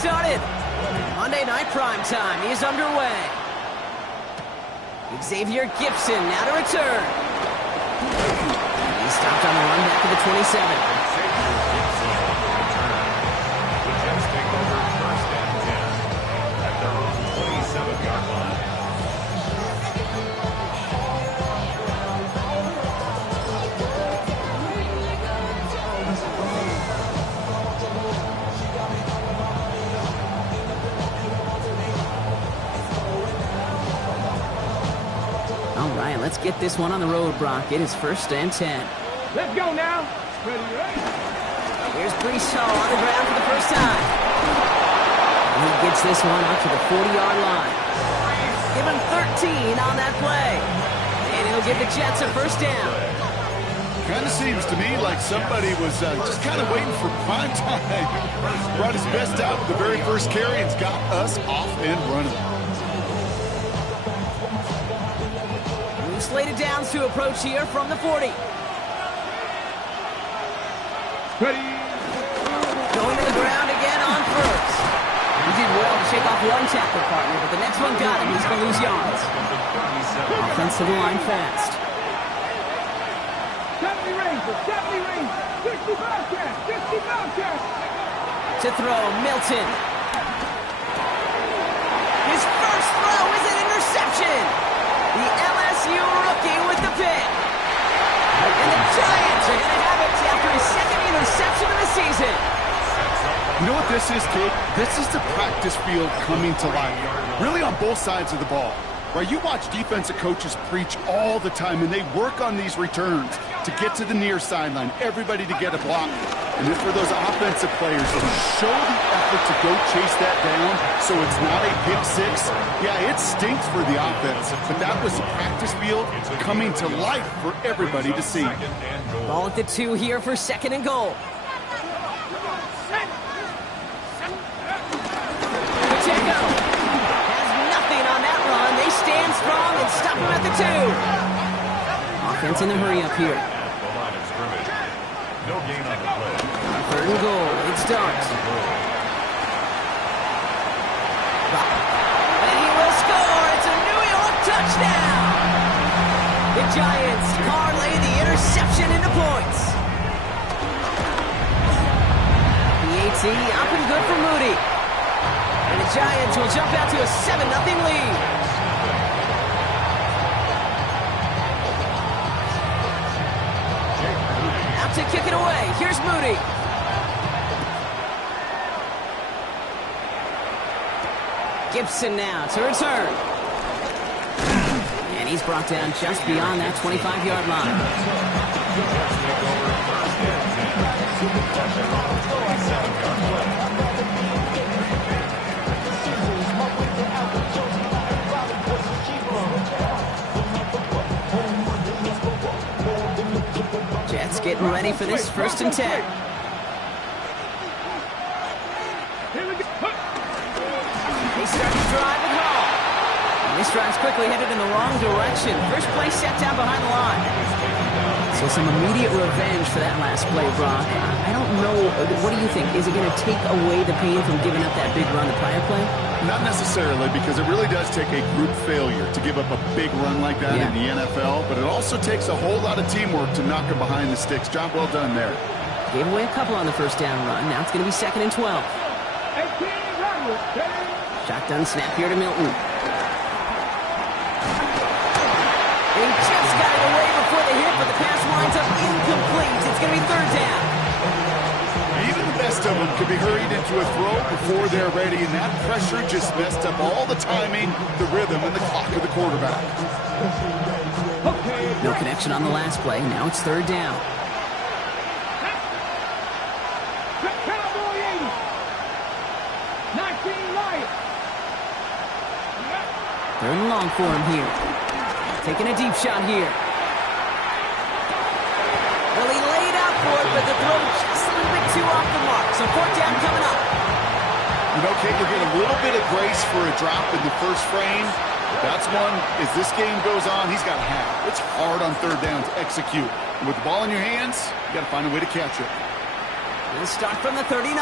started. Monday Night Prime Time is underway. Xavier Gipson now to return. He's stopped on the run back of the 27. Let's get this one on the road, Brock. It is 1st and 10. Let's go now. Ready, ready. Here's Breece Hall on the ground for the first time. And he gets this one up to the 40-yard line. Give him 13 on that play. And he'll give the Jets a first down. Kind of seems to me like somebody was just kind of waiting for prime time. Brought his best out the very first carry and's got us off and running. Slated downs to approach here from the 40. Ready. Going to the ground again on first. He did well to shake off one tackle partner, but the next one got him. He's going to lose yards. Offensive line fast. 70 Rangers, 70 Rangers, 60 Bobcats, 60 Bobcats. To throw, Milton. His first throw is an interception. The LSU rookie with the pick. And the Giants are going to have it after his second interception of the season. You know what this is, kid? This is the practice field coming to life. Really on both sides of the ball. Right, you watch defensive coaches preach all the time, and they work on these returns to get to the near sideline, everybody to get a block. And then for those offensive players to show the effort to go chase that down so it's not a pick six, yeah, it stinks for the offense. But that was the practice field coming to life for everybody to see. Ball at the 2 here for 2nd and goal. Pacheco has nothing on that run. They stand strong and stop him at the 2. Offense in the hurry up here. No gain on the play. 3rd and goal. It starts. And he will score. It's a New York touchdown. The Giants parlay the interception into points. The AT up and good for Moody. And the Giants will jump out to a 7-0 lead. Out to kick it away. Here's Moody. Gipson now to return. And he's brought down just beyond that 25-yard line. Jets getting ready for this 1st and 10. They start to drive with Hall. And this drive's quickly headed in the wrong direction. First play set down behind the line. So some immediate revenge for that last play, Brock. I don't know. What do you think? Is it going to take away the pain from giving up that big run the prior play? Not necessarily, because it really does take a group failure to give up a big run like that in the NFL, but it also takes a whole lot of teamwork to knock him behind the sticks. Job well done there. Gave away a couple on the first down run. Now it's going to be 2nd and 12. Shotgun snap here to Milton. And just got it away before the hit, but the pass winds up incomplete. It's going to be 3rd down. Even the best of them could be hurried into a throw before they're ready, and that pressure just messed up all the timing, the rhythm, and the clock of the quarterback. No connection on the last play. Now it's 3rd down. Third and long for him here. Taking a deep shot here. Well, he laid out for it, but the throw just a little bit too off the mark. So 4th down coming up. You know, Kate, you'll get a little bit of grace for a drop in the first frame. That's one, as this game goes on, he's got to have. It's hard on 3rd down to execute. And with the ball in your hands, you got to find a way to catch it. We'll start from the 39.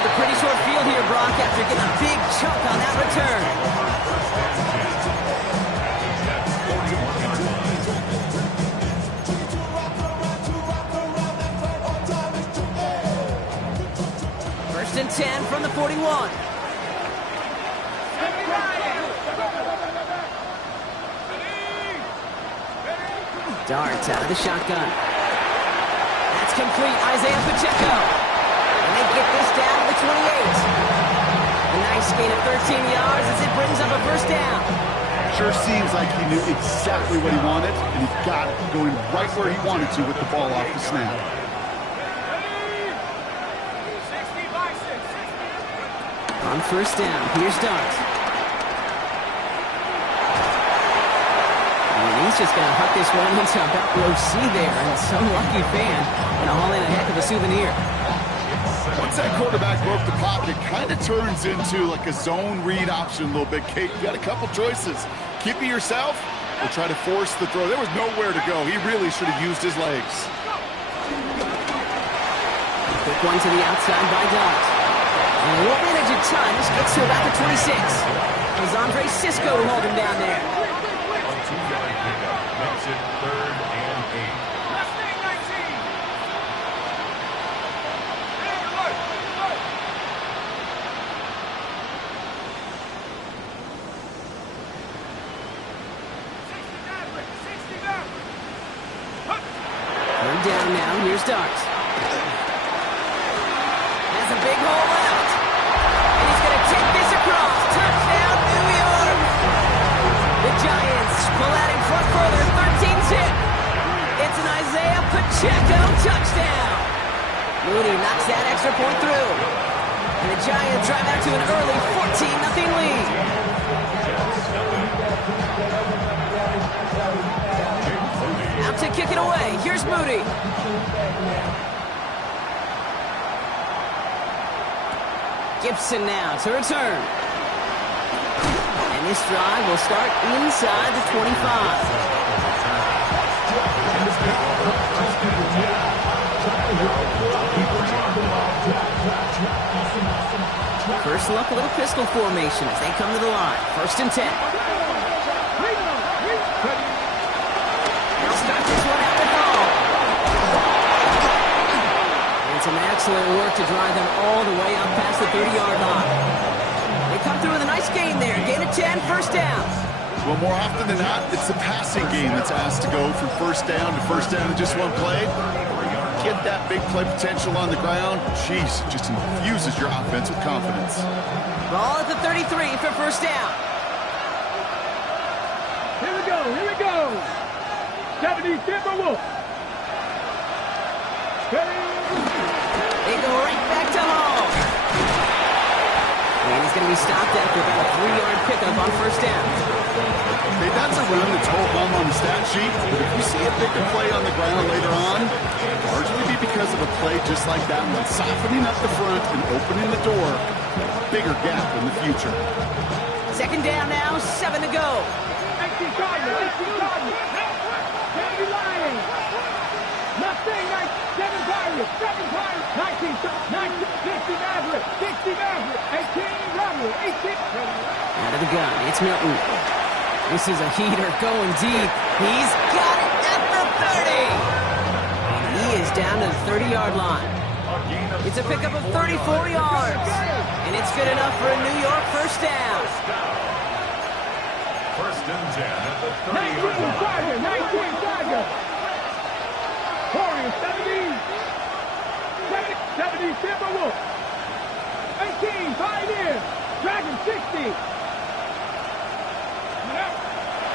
with a pretty short field here, Brock, after getting a big chunk on that return. First and 10 from the 41. Dart out of the shotgun. That's complete. Isaiah Pacheco. And they get this down to the 28. A nice gain of 13 yards as it brings up a first down. Sure seems like he knew exactly what he wanted, and he got it going right where he wanted to with the ball off the snap. On first down, here's Dart. And he's just going to huck this one into about row C there, and some lucky fan going to haul in a heck of a souvenir. Once that quarterback broke the pocket, kind of turns into like a zone read option a little bit. Kate, you got a couple choices. Keep it yourself or try to force the throw. There was nowhere to go. He really should have used his legs. Quick one to the outside by Dart. And they won't manage in time. This gets to about the 26. It was Andre Cisco who hold him down there. Makes it 3rd and 8. Third down now. Here's Dart. Has a big hole left. And he's going to take this across. Touchdown, New York. The Giants pull out in front further, 13-10. It's an Isaiah Pacheco touchdown. Mooney knocks that extra point through. And the Giants drive out to an early 14-0 lead. Out to kick it away. Here's Moody. Gibson now to return. And this drive will start inside the 25. First look, a little pistol formation as they come to the line. First and 10. They'll start this one out the ball. And some excellent work to drive them all the way up past the 30-yard line. They come through with a nice gain there. Gain of 10, first down. Well, more often than not, it's the passing game that's asked to go from first down in just one play. Get that big play potential on the ground. Jeez, just infuses your offense with confidence. Ball at the 33 for first down. Here we go, here we go. 70 Timberwolves. They go right back to Hall. And he's going to be stopped after about a 3-yard pickup on first down. Hey, that's a run that's whole hum on the stat sheet, but if you see a bigger play on the ground later on, largely be because of a play just like that one, softening up the front and opening the door, bigger gap in the future. Second down now, 7 to go. 19 Cardinals, 19 Cardinals. Candy Lions. Nothing, 7 Pirates, 7 Pirates. 19, 60 Maverick, 60 Maverick. 18 Rumble, 18. Out of the gun, it's Milton. This is a heater going deep. He's got it at the 30. And he is down to the 30-yard line. It's a pickup of 34 yards. And it's good enough for a New York first down. First and 10 at the 19 30-yard line. Tiger, 19 Tiger. Warriors, 70 Timberwolves. 18 Pioneers. Dragon, 60.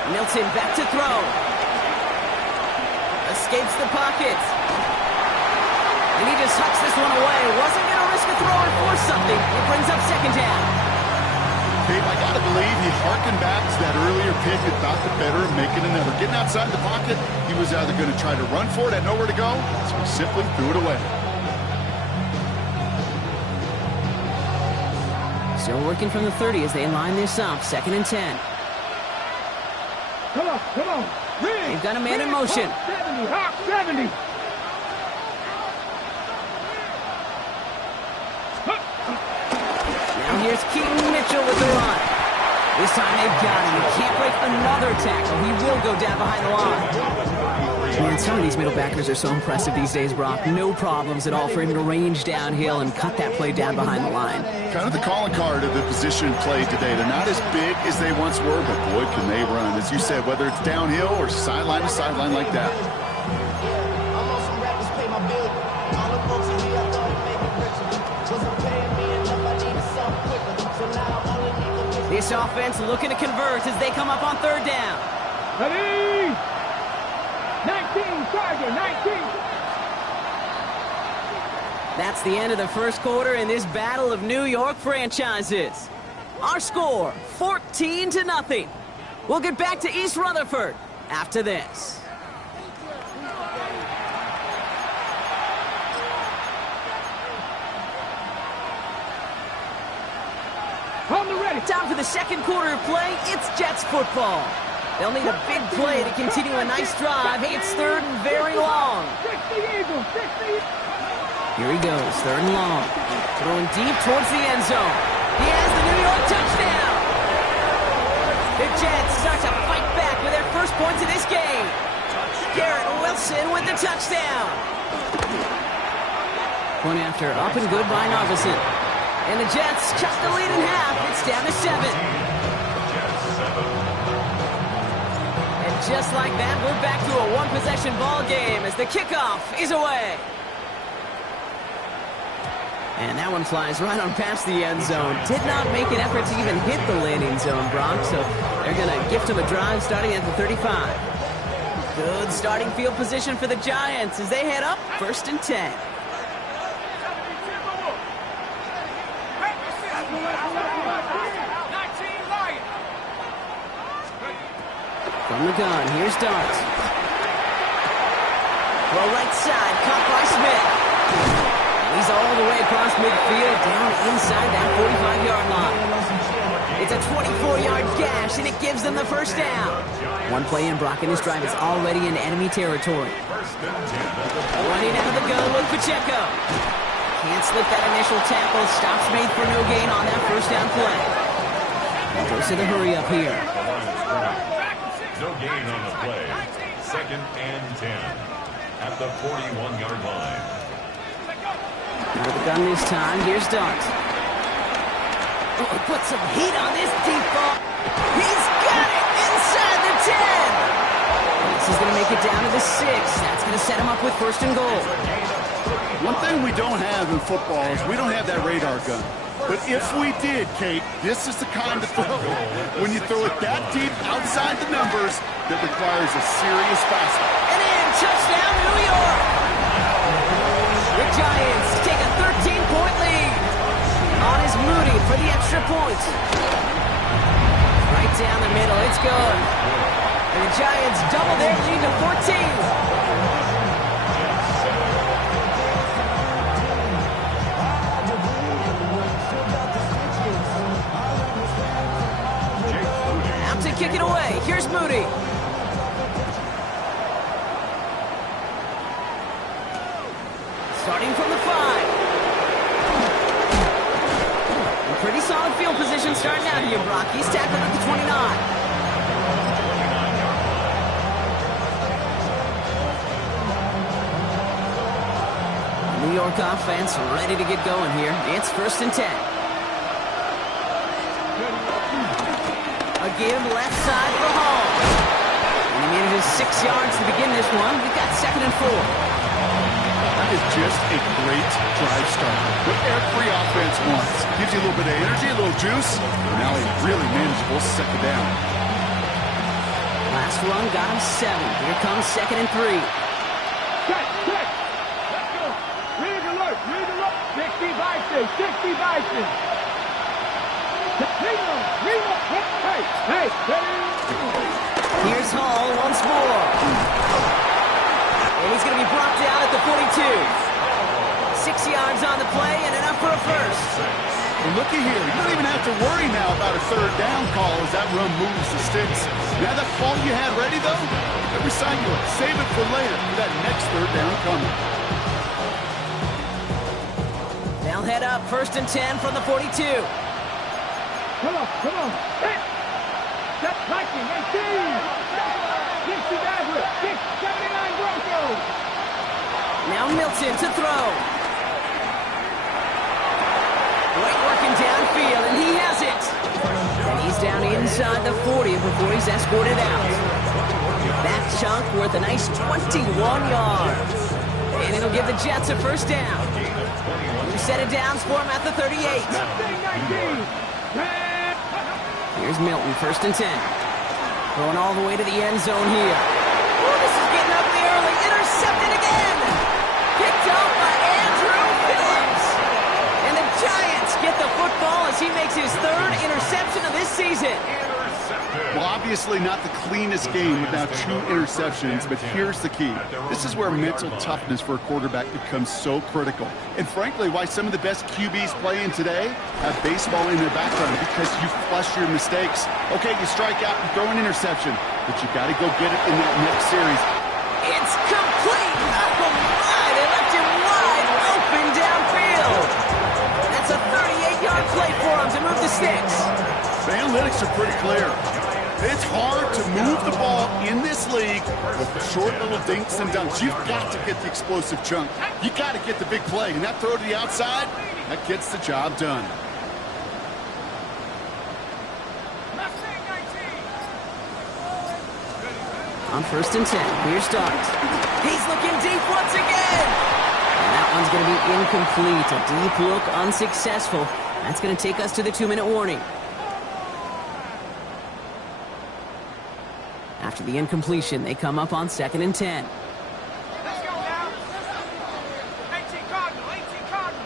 Milton back to throw. Escapes the pocket. And he just hucks this one away. Wasn't going to risk a throw and force something. It brings up second down. Dave, I got to believe he harkened back to that earlier pick and thought the better of making another. Getting outside the pocket, he was either going to try to run for it, had nowhere to go, so he simply threw it away. Still working from the 30 as they line this up. Second and 10. Come on, come on. They've got a man in motion. 70, Hawk 70. Here's Keaton Mitchell with the run. This time they've got him. He can't break another tackle. He will go down behind the line. Man, some of these middle backers are so impressive these days, Brock. No problems at all for him to range downhill and cut that play down behind the line. Kind of the calling card of the position played today. They're not as big as they once were, but boy, can they run. As you said, whether it's downhill or sideline to sideline like that. This offense looking to convert as they come up on third down. Ready? 19, Charger, 19. That's the end of the first quarter in this battle of New York franchises. Our score, 14-0. We'll get back to East Rutherford after this. On the ready. Time for the second quarter of play. It's Jets football. They'll need a big play to continue a nice drive. It's third and very long. 60 Eagles, 60. Here he goes, third and long. Throwing deep towards the end zone. He has the New York touchdown. The Jets start to fight back with their first points of this game. Garrett Wilson with the touchdown. Point after, up and good by Narveson. And the Jets cut the lead in half. It's down to 7. And just like that, we're back to a one-possession ball game as the kickoff is away. And that one flies right on past the end zone. Did not make an effort to even hit the landing zone, Brock. So they're going to gift him a drive starting at the 35. Good starting field position for the Giants as they head up first and 10. From the gun, here's Dart. Throw right side, caught by Smith. He's all the way across midfield, down inside that 45-yard line. It's a 24-yard gash, and it gives them the first down. One play in, Brock, and this drive is already in enemy territory. Running out of the gun with Pacheco. Can't slip that initial tackle. Stops made for no gain on that first down play. Goes to the hurry up here. No gain on the play. Second and 10 at the 41-yard line. Out of the gun this time. Here's Dart. Oh, he put some heat on this deep ball. He's got it inside the 10. This is going to make it down to the 6. That's going to set him up with first and goal. One thing we don't have in football is we don't have that radar gun. But if we did, Kate, this is the kind of throw, when you throw it that deep outside the numbers, that requires a serious fastball. And in, touchdown, New York! The Giants take a 13-point lead. On is Moody for the extra point. Right down the middle, it's good. And the Giants double their lead to 14. Kick it away. Here's Moody. Starting from the 5. A pretty solid field position starting out here, Brock. He's tackled at the 29. New York offense ready to get going here. It's first and 10. A give left side for Hall. And he manages 6 yards to begin this one. We've got second and 4. That is just a great drive starter. What every offense wants. Gives you a little bit of energy, a little juice. Now a really manageable second down. Last run got him 7. Here comes second and 3. Check. Let's go. Read alert. 60 Bison. 60 Bison. Hey, here's Hall once more. And he's going to be brought down at the 42. 6 yards on the play and enough for a first. And looky here, you don't even have to worry now about a third down call as that run moves the sticks. Now that ball you had ready, though, every sign you save it for later for that next third down coming. They'll head up first and 10 from the 42. Come on, come on. Hit. Step Viking, 18. 60 Maverick, 79 Broncos. Now Milton to throw. White working downfield, and he has it. And he's down inside the 40 before he's escorted out. That chunk worth a nice 21 yards. And it'll give the Jets a first down. New set of downs for him at the 38. Here's Milton, first and 10. Going all the way to the end zone here. Oh, this is getting ugly early. Intercepted again. Picked up by Andrew Phillips. And the Giants get the football as he makes his third interception of this season. Well, obviously not the cleanest game without 2 interceptions, but here's the key. This is where mental toughness for a quarterback becomes so critical. And frankly, why some of the best QBs playing today have baseball in their background, because you flush your mistakes. Okay, you strike out and throw an interception, but you got to go get it in that next series. It's complete! Oh my, they left him wide open downfield. That's a 38-yard play for him to move the sticks. The analytics are pretty clear. It's hard to move the ball in this league with short little dinks and dunks. You've got to get the explosive chunk. You got to get the big play. And that throw to the outside, that gets the job done. On first and 10, here's Starks. He's looking deep once again. And that one's going to be incomplete. A deep look, unsuccessful. That's going to take us to the 2-minute warning. After the incompletion, they come up on second and 10. Let's go now. 18 Cardinal, 18 Cardinal.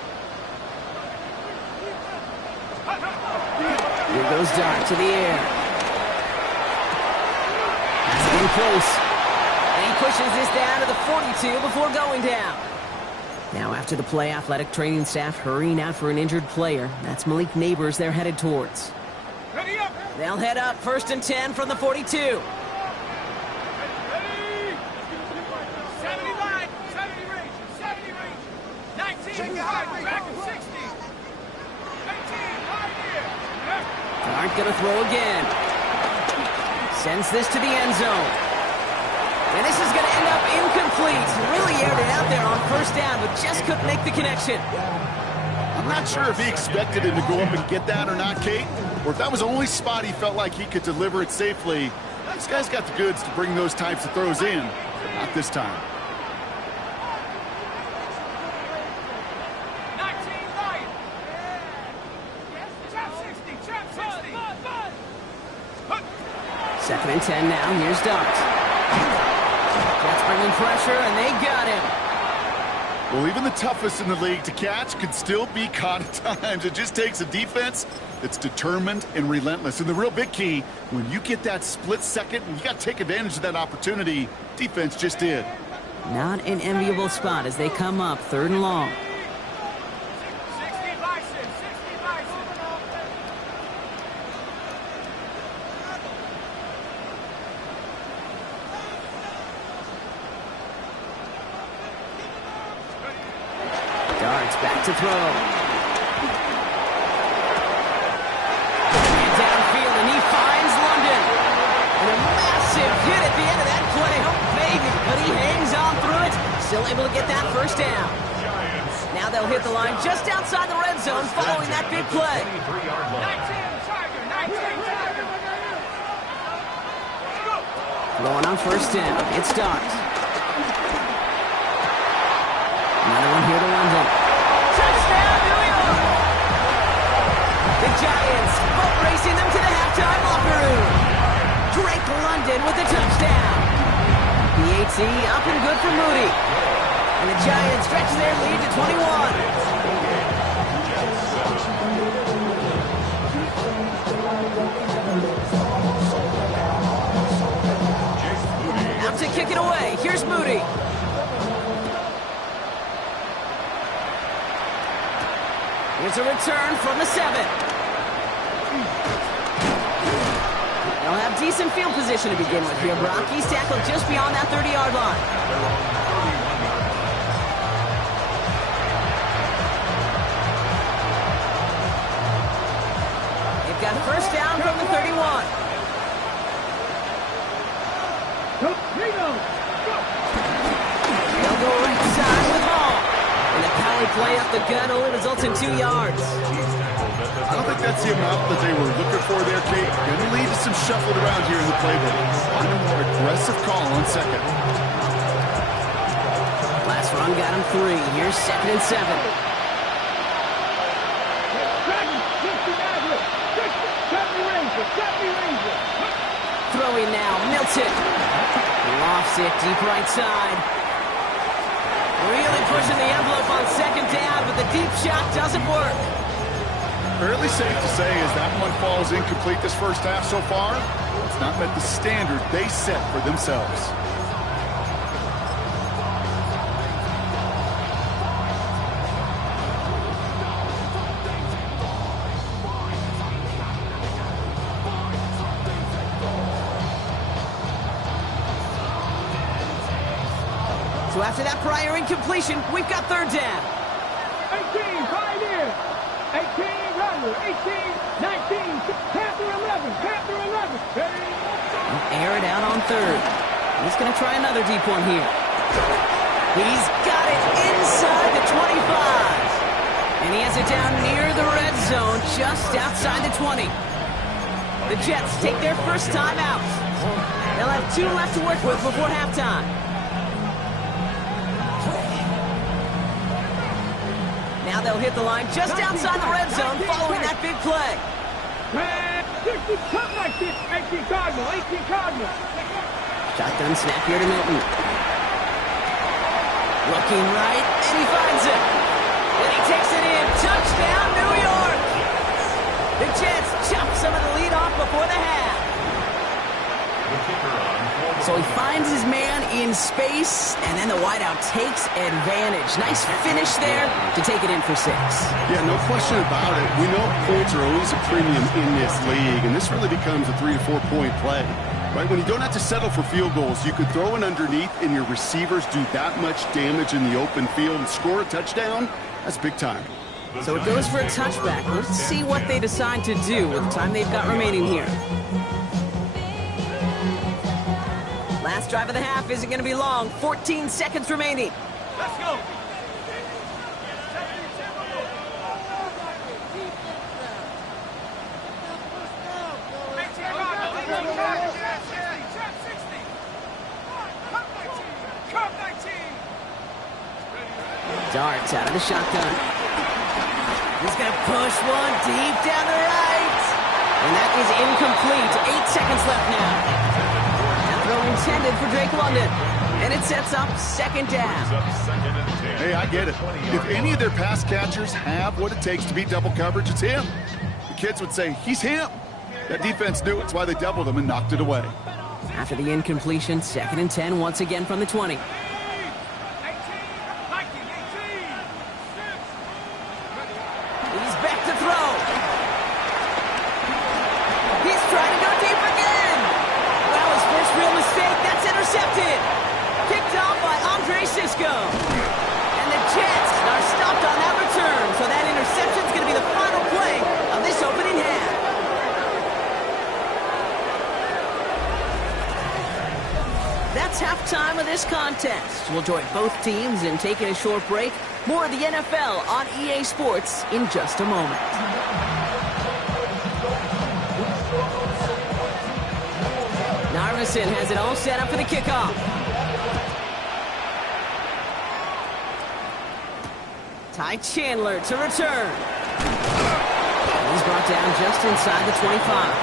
Here goes Dart to the air. That's in close. And he pushes this down to the 42 before going down. Now after the play, athletic training staff hurrying out for an injured player. That's Malik Neighbors they're headed towards. Ready up. They'll head up first and 10 from the 42. 70 line, 70 range, 70 range. 19, back at 60. 18, right here. Dart gonna throw again. Sends this to the end zone. And this is gonna end up incomplete. Really aired it out there on first down, but just couldn't make the connection. I'm not sure if he expected him to go up and get that or not, Kate, or if that was the only spot he felt like he could deliver it safely. This guy's got the goods to bring those types of throws in, but not this time. 19 right. Trap 60, trap 60. Second and 10 now. Here's Dart. Jets bringing pressure, and they got him. Well, even the toughest in the league to catch could still be caught at times. It just takes a defense that's determined and relentless. And the real big key, when you get that split second, you got to take advantage of that opportunity. Defense just did. Not an enviable spot as they come up third and long. 60 license, 60 license. Darts back to throw. Downfield, and he finds London. And a massive hit at the end of that play. Oh, baby. But he hangs on through it. Still able to get that first down. Now they'll hit the line just outside the red zone following that big play. 19 Tiger, 19 Tiger. Going on first down. It's Darts. Another one here to London. Touchdown, New York! The Giants boat racing them to the halftime locker room. Drake London with the touchdown. PAT up and good for Moody. And the Giants stretch their lead to 21. Out to kick it away. Here's Moody. Here's a return from the 7. They'll have decent field position to begin with here. Brock, he's tackled just beyond that 30-yard line. They've got first down from the 31. They'll go right side with Hall. And the power play up the gut only results in 2 yards. I don't think that's the amount that they were looking for there, Kate. Going to lead to some shuffled around here in the playbook. Find a more aggressive call on second. Last run got him 3. Here's 2nd and 7. Throwing now, Milton. Lofts it deep right side. Really pushing the envelope on 2nd down, but the deep shot doesn't work. Fairly safe to say as that one falls incomplete this first half so far, it's not met the standard they set for themselves. So after that prior incompletion, we've got 3rd down. 18, Pioneer. 18, Rattler. 18, 19, Panther 11, Panther 11. Air it out on 3rd. He's going to try another deep one here. He's got it inside the 25. And he has it down near the red zone, just outside the 20. The Jets take their first time out. They'll have 2 left to work with before halftime. Now they'll hit the line just outside the red zone following that big play. 60, cut like this. 18 Cardinal, 18 Cardinal. Shotgun snap here to Milton. Looking right, and he finds it. And he takes it in. Touchdown, New York. The Jets chop some of the lead off before the half. So he finds his man in space, and then the wideout takes advantage. Nice finish there to take it in for 6. Yeah, no question about it. We know points are always a premium in this league, and this really becomes a 3 to 4 point play. Right, when you don't have to settle for field goals, you could throw it underneath and your receivers do that much damage in the open field and score a touchdown. That's big time. So it goes for a touchback. Let's see what they decide to do with the time they've got remaining here. Last drive of the half isn't going to be long. 14 seconds remaining. Let's go. Darts out of the shotgun. He's going to push one deep down the right. And that is incomplete. 8 seconds left now. That throw intended for Drake London. And it sets up 2nd down. Hey, I get it. If any of their pass catchers have what it takes to beat double coverage, it's him. The kids would say, he's him. That defense knew it's why they doubled him and knocked it away. After the incompletion, 2nd and 10 once again from the 20. He's back to throw. He's trying to go deep again. Well, his first real mistake. That's intercepted. Picked off by Andre Cisco. And the Jets are stopped on that return. So that interception is going to be the final play of this opening half. That's halftime of this contest. We'll join both teams in taking a short break. More of the NFL on EA Sports in just a moment. Narveson has it all set up for the kickoff. Ty Chandler to return. He's brought down just inside the 25.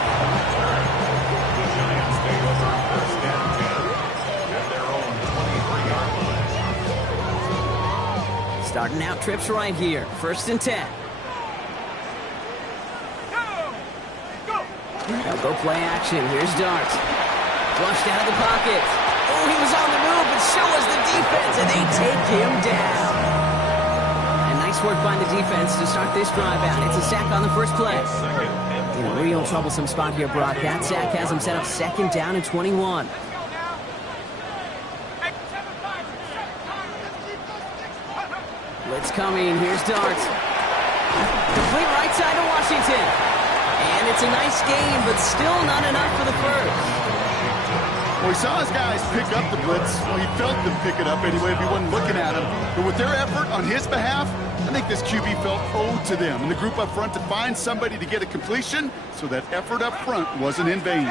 Starting out trips right here. 1st and 10. They'll go play action. Here's Dart. Flushed out of the pocket. Oh, he was on the move, but so was the defense, and they take him down. And nice work by the defense to start this drive out. It's a sack on the first play. In a real troublesome spot here, Brock. That sack has him set up 2nd down and 21. Blitz coming. Here's Dart. Complete right side to Washington. And it's a nice game, but still not enough for the first. Well, he saw his guys pick up the blitz. Well, he felt them pick it up anyway if he wasn't looking at him. But with their effort on his behalf, I think this QB felt owed to them and the group up front to find somebody to get a completion, so that effort up front wasn't in vain.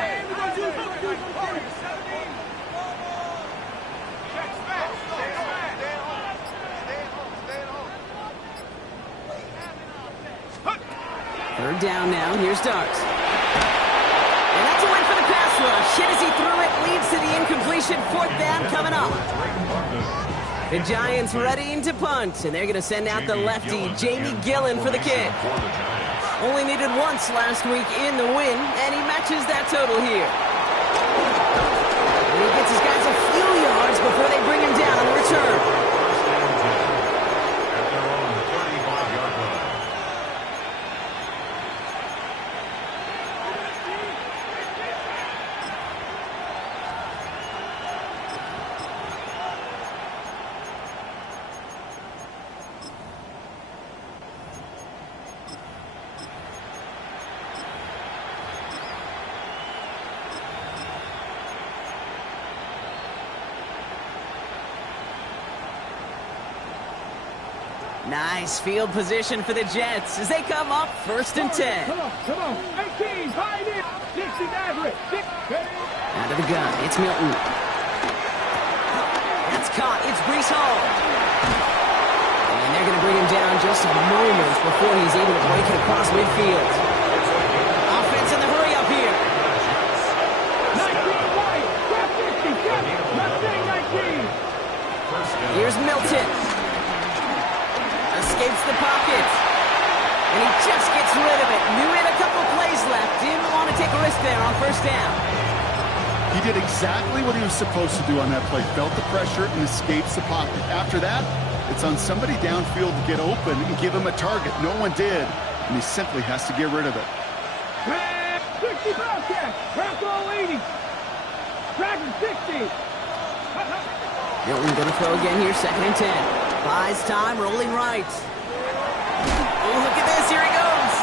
Third down now. Here's Starks. And that's a win for the pass rush. Hit as he threw it. Leads to the incompletion. Fourth down coming up. The Giants readying to punt, and they're going to send out the lefty, Jamie Gillen, for the kick. Only needed once last week in the win, and he matches that total here. And he gets his guys a few yards before they bring him down on the return. Nice field position for the Jets as they come up 1st and 10. Come on. 18, find it. 60 Maverick. Out of the gun, it's Milton. That's caught, it's Breece Hall. And they're going to bring him down just a moment before he's able to break it across midfield. Offense in the hurry up here. 19 right. Grab 50. Mustang 19. Here's Milton. Escapes the pocket. And he just gets rid of it. Knew he had a couple plays left. Didn't want to take a risk there on 1st down. He did exactly what he was supposed to do on that play. Felt the pressure and escapes the pocket. After that, it's on somebody downfield to get open and give him a target. No one did, and he simply has to get rid of it. 60 Bobcat. Bronco 80. Dragon 60. Milton going to throw again here, 2nd and 10. Buys time, rolling right. Oh, look at this, here he goes.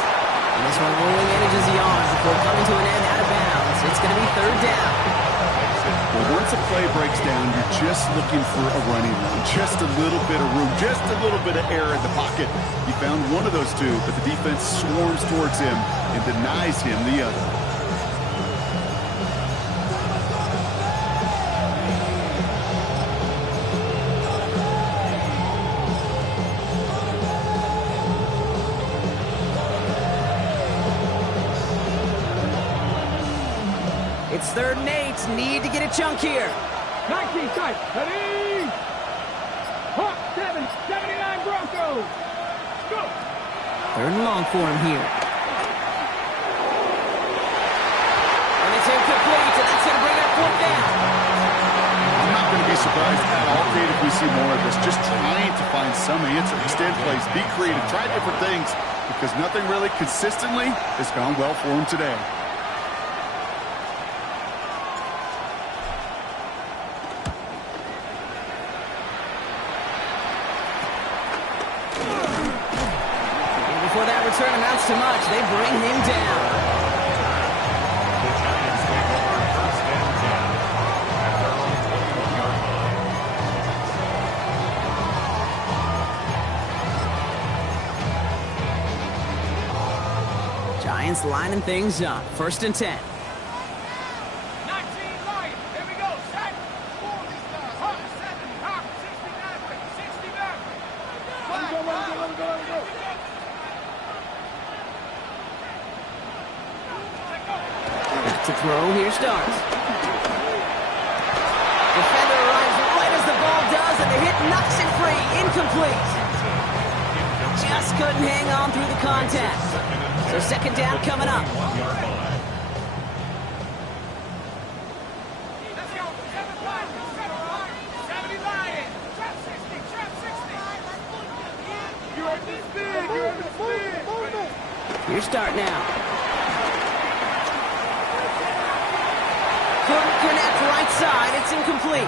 And this one rolling in edges the arm before coming to an end out of bounds. It's going to be 3rd down. Well, once a play breaks down, you're just looking for a running run. Just a little bit of room, just a little bit of air in the pocket. He found one of those two, but the defense swarms towards him and denies him the other. It's 3rd and 8. Need to get a chunk here. 19 tight. Ready. Hawk 7. 79 Broncos. Go. 3rd and long for him here. And it's incomplete, and that's going to bring up 4th down. I'm not going to be surprised at all, Kate, if we see more of this. Just trying to find some answer. Extend plays, be creative, try different things, because nothing really consistently has gone well for him today. Before that return amounts to much, they bring him down. The Giants take over 1st and 10 at their own 21-yard line. Giants lining things up. 1st and 10. 19 right. Here we go. Set. 4. Hawk 7. Hawk 60 Maverick. 60 Maverick. Let go. To throw, here Starks. Defender arrives right as the ball does, and the hit knocks it free. Incomplete. Just couldn't hang on through the contact. So 2nd down coming up. Let's go. 70 Lion. Trap 60. Trap 60. You're at this big. Here's start now. Couldn't connect right side. It's incomplete.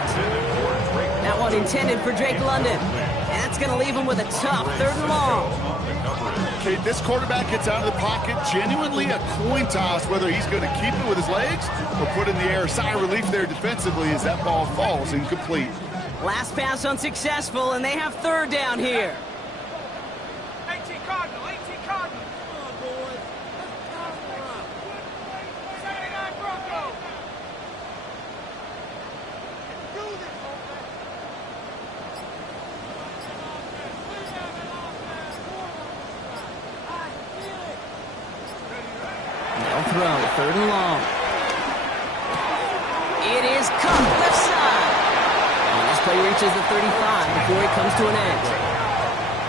That one intended for Drake London. And that's going to leave him with a tough 3rd and long. coverage. Kate, this quarterback gets out of the pocket, genuinely a coin toss whether he's going to keep it with his legs or put in the air. Sigh of relief there defensively as that ball falls incomplete. Last pass unsuccessful, and they have third down here. 18 Cardinal, 18 Cardinal. Come on, boys. Let's go. 79 Broncos. Do this, They'll throw, third and long. It is caught left side. And this play reaches the 35 before it comes to an end.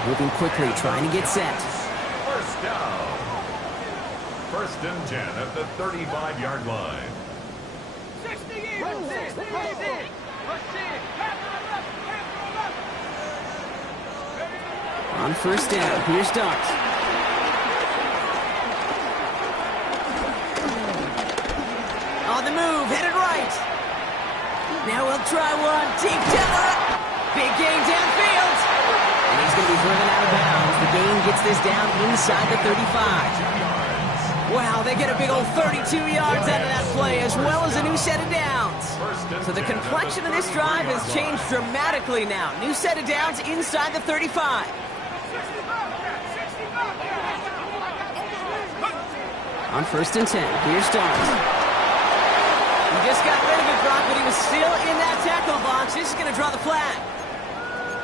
Moving quickly, trying to get set. First down. First and 10 at the 35-yard line. 60 even. 60 even. Let's see it. On first down, here's Starks. On the move, headed right. Now we'll try one. Deep down. Big gain downfield. And he's going to be driven out of bounds. The gain gets this down inside the 35. Wow, they get a big old 32 yards out of that play, as well as a new set of downs. So the complexion of this drive has changed dramatically now. New set of downs inside the 35. On first and 10, here's Starks. He just got rid of it, Brock, but he was still in that tackle box. This is going to draw the flag.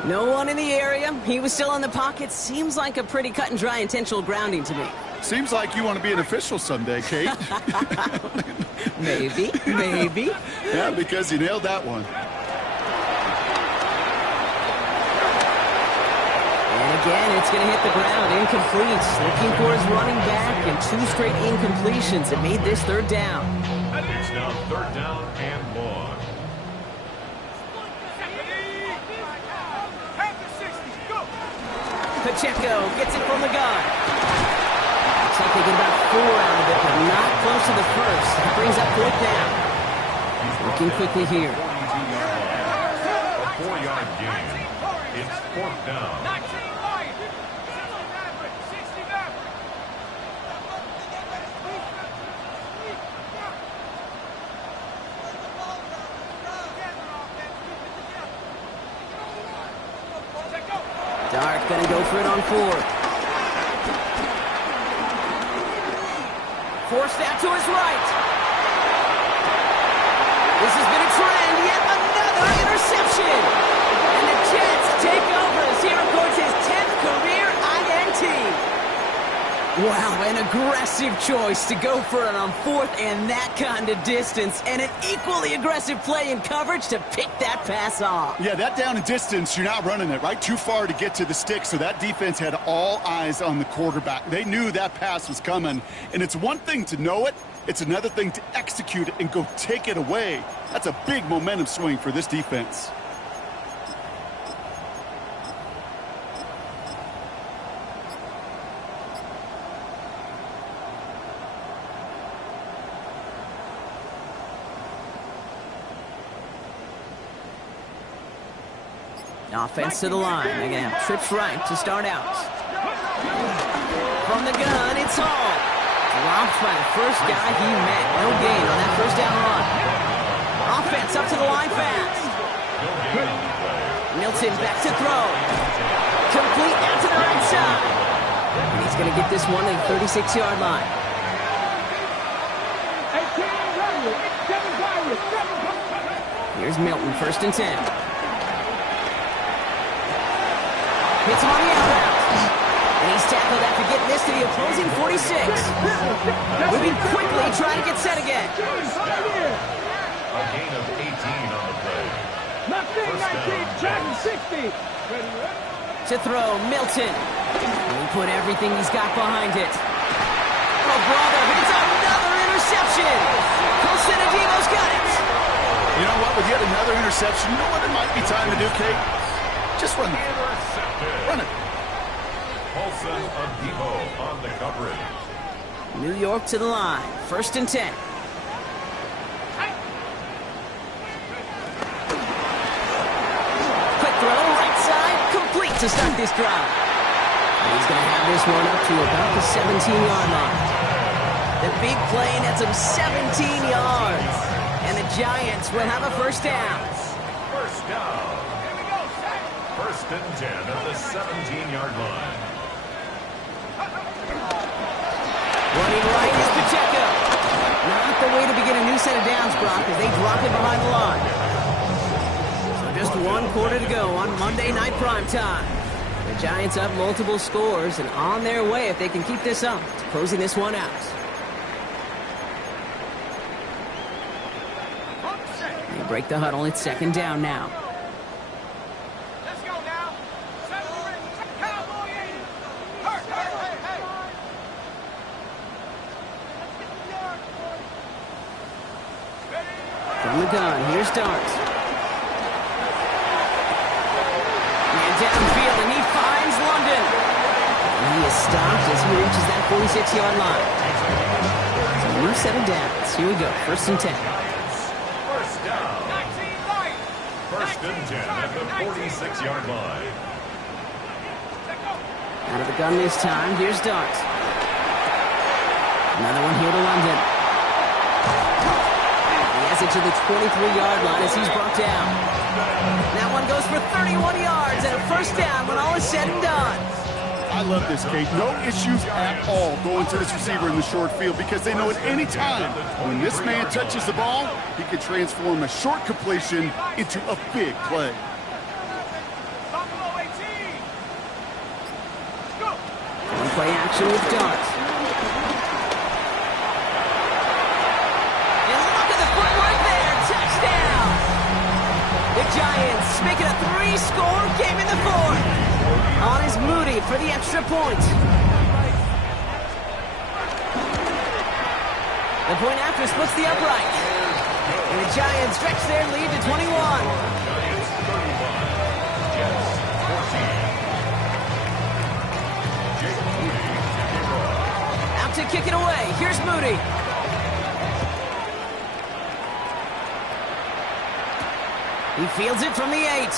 No one in the area. He was still in the pocket. Seems like a pretty cut and dry intentional grounding to me. Seems like you want to be an official someday, Kate. Maybe, maybe. Yeah, because you nailed that one. And again, it's going to hit the ground. Incomplete. Looking for his running back, and two straight incompletions that made this third down. It's now third down and long. Pacheco gets it from the gun. Looks like they get about 4 out of it, but not close to the first. That brings up fourth down. Looking quickly here. 22-yard line. A 4-yard gain. It's fourth down. 19 Lions. 60 Maverick. Dart gonna go for it on fourth. Forced out to his right. This has been a trend. Yet another interception. And the Jets take over as he records his 10th career INT. Wow, an aggressive choice to go for it on fourth and that kind of distance. And an equally aggressive play in coverage to pick that pass off. Yeah, that down and distance, you're not running it, right? Too far to get to the stick, so that defense had all eyes on the quarterback. They knew that pass was coming, and it's one thing to know it, it's another thing to execute it and go take it away. That's a big momentum swing for this defense. Offense to the line. They're going to have trips right to start out. From the gun, it's Hall. Dropped by the first guy he met. No gain on that first down run. Offense up to the line fast. Milton back to throw. Complete out to the right side. And he's going to get this one at the 36-yard line. 18 Here's Milton, first and 10. Hits him on the outbound. And he's tackled after getting this to the opposing 46. Moving quickly, trying to get set again. A gain of 18 on the play. Nothing, 19, 60. To throw, Milton. And he put everything he's got behind it. Oh, brother, it's another interception. Colson-Adimo's got it. You know what? With yet another interception, you know what it might be time to do, Kate? Just run the ball. Run it. Colson-Adimo on the coverage. New York to the line. First and 10. Quick throw, right side, complete to start this drive. And he's going to have this one up to about the 17-yard line. The big play nets him 17 yards. And the Giants will have a first down. First down. First and 10 at the 17-yard line. Running right is Pacheco. Not the way to begin a new set of downs, Brock, as they drop it behind the line. So just 1 quarter to go on Monday Night Primetime. The Giants up multiple scores and on their way, if they can keep this up, to closing this one out. They break the huddle. It's second down now. Let's go now. Cowboy 80. Hurt, hey. From the gun, here's Dart. Man downfield, and he finds London. And he is stopped as he reaches that 46-yard line. So new set of downs. Here we go, first and 10. First down. First and 10 at the 46-yard line. Out of the gun this time, here's Dart. Another one here to London. He has it to the 23-yard line as he's brought down. That one goes for 31 yards and a first down when all is said and done. I love this, Kate. No issues at all going to this receiver in the short field because they know at any time when this man touches the ball, he can transform a short completion into a big play. One play action with Dart. And look at the footwork there. Touchdown. The Giants making a 3-score game in the fourth. On is Moody for the extra point. The point after splits the upright. And the Giants stretch their lead to 21. Giants 35. Jets 14. Jake Moody to kick off. Out to kick it away. Here's Moody. He fields it from the 8.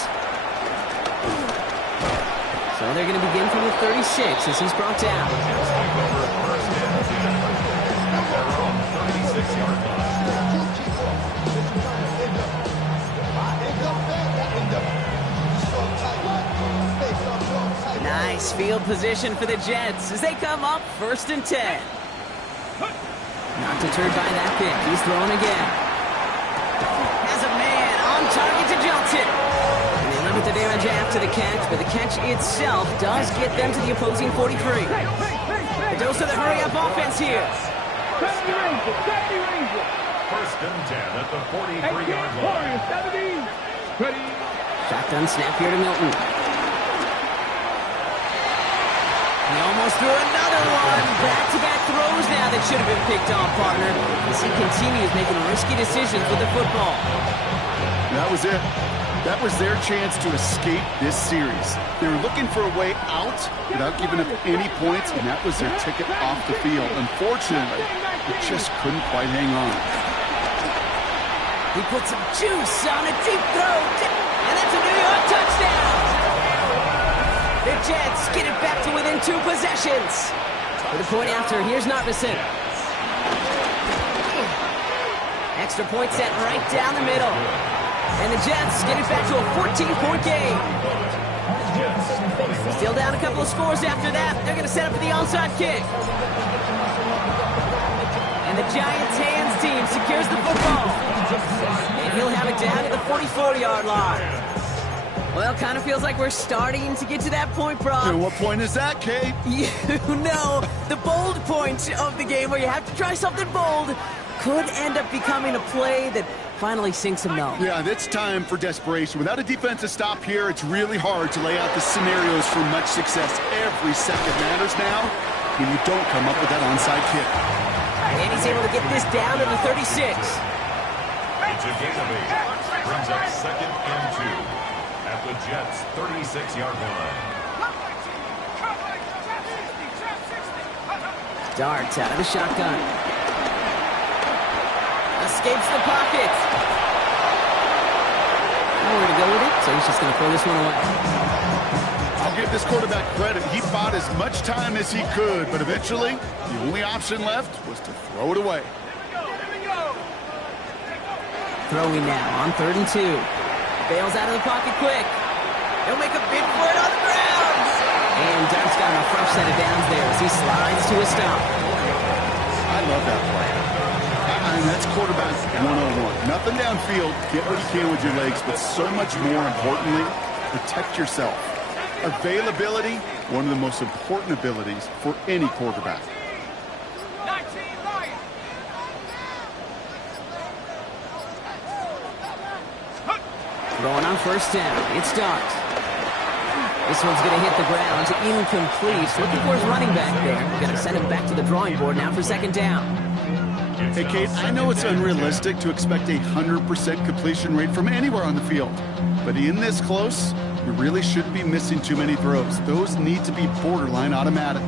So they're going to begin from the 36 as he's brought down. Nice field position for the Jets as they come up first and 10. Not deterred by that pick. He's throwing again. Has a man on target to Johnson. Limit the damage after the catch, but the catch itself does get them to the opposing 43. The dose of the hurry-up offense here. First and 10 at the 43-yard line. Shotgun snap here to Milton. He almost threw another one. Back-to-back throws now that should have been picked off, partner, as he continues making risky decisions with the football. That was it. That was their chance to escape this series. They were looking for a way out without giving up any points, and that was their ticket off the field. Unfortunately, they just couldn't quite hang on. He put some juice on a deep throw, and that's a New York touchdown. The Jets get it back to within 2 possessions. For the point after, here's Narveson. Extra point set right down the middle. And the Jets get it back to a 14-point game. Still down a couple of scores after that. They're going to set up for the onside kick. And the Giants' hands team secures the football. And he'll have it down to the 44-yard line. Well, kind of feels like we're starting to get to that point, Brock. And what point is that, Kate? You know, the bold point of the game where you have to try something bold could end up becoming a play that finally sinks him now. Yeah, it's time for desperation. Without a defensive stop here, it's really hard to lay out the scenarios for much success. Every second matters now when you don't come up with that onside kick. And he's able to get this down to the 36. It's a gain of 8. Brings up second and 2 at the Jets' 36-yard line. Darts out of the shotgun. Escapes the pocket. Nowhere to go with it, so he's just going to throw this one away. give this quarterback credit. He bought as much time as he could, but eventually, the only option left was to throw it away. Throwing now on 3rd and 2. Bails out of the pocket quick. He'll make a bid for it on the ground. And Dart's got him a fresh set of downs there as he slides to a stop. I love that play. I mean, that's quarterback 101. Nothing downfield. Get what you can with your legs, but so much more importantly, protect yourself. Availability, one of the most important abilities for any quarterback. Throwing on 1st down. It's Dart. This one's going to hit the ground. Incomplete. Looking for his running back there. We're going to send him back to the drawing board now for 2nd down. Hey, Kate, I know it's unrealistic to expect a 100% completion rate from anywhere on the field. But in this close, you really shouldn't be missing too many throws. Those need to be borderline automatic.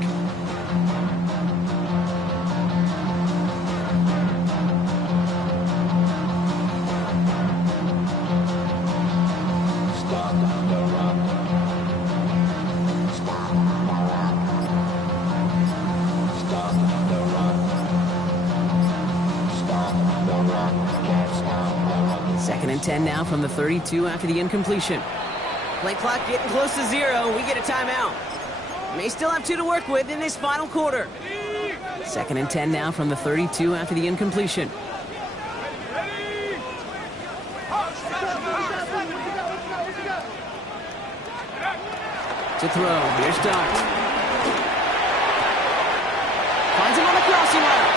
Second and 10 now from the 32 after the incompletion. Play clock getting close to 0. We get a timeout. May still have 2 to work with in this final quarter. 2nd and 10 now from the 32 after the incompletion. To throw. Here's Dart. Finds him on the crossing route.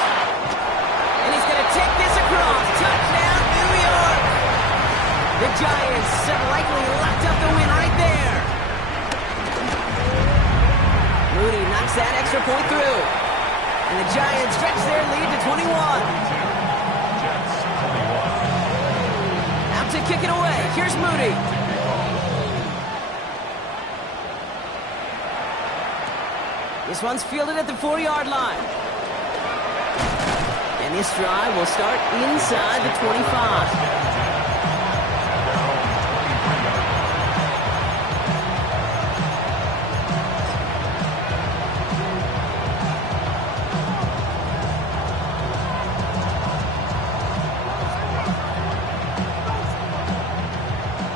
And he's going to take this across. Touchdown, New York. The Giants have likely locked up the win right there. Moody knocks that extra point through. And the Giants stretch their lead to 21. Out to kick it away. Here's Moody. This one's fielded at the 4-yard line. And this drive will start inside the 25.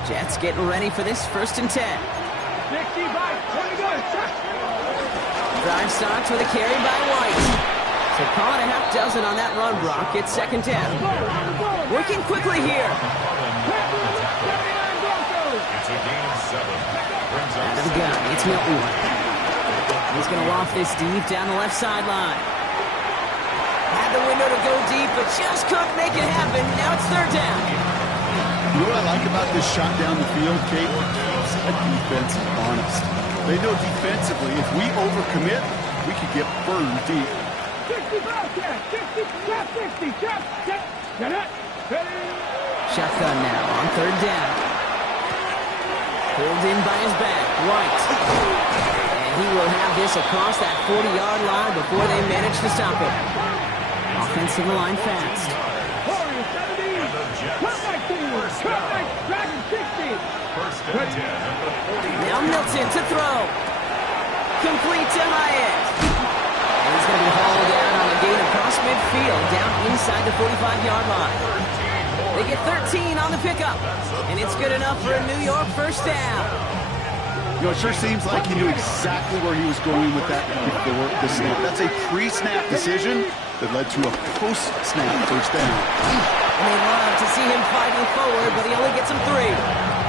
Jets getting ready for this 1st and 10. 60 by 20. Drive starts with a carry by White. So call it a half dozen on that run, Brock. It's 2nd down. Working quickly here. It's a gain of 7. Out of the gun. It's Milton. He's going to loft this deep down the left sideline. Had the window to go deep, but just couldn't make it happen. Now it's 3rd down. You know what I like about this shot down the field, Kate? It keeps a defense honest. They know defensively, if we overcommit, we could get burned deep. 60 Bobcat, 60, trap 60, trap, get it, ready. Shotgun now on 3rd down. Pulled in by his back, White. And he will have this across that 40-yard line before they manage to stop it. Offensive line fast. Warriors 70, trap 19, trap 19, Dragon 60. 1st and 10 at the 40. Now Milton to throw. Complete to Hyatt. And he's going to be hauled down on a gain across midfield, down inside the 45-yard line. They get 13 on the pickup, and it's good enough for a New York 1st down. You know, it sure seems like he knew exactly where he was going with that before the snap. That's a pre-snap decision that led to a post-snap 1st down. And they love to see him fighting forward, but he only gets him 3.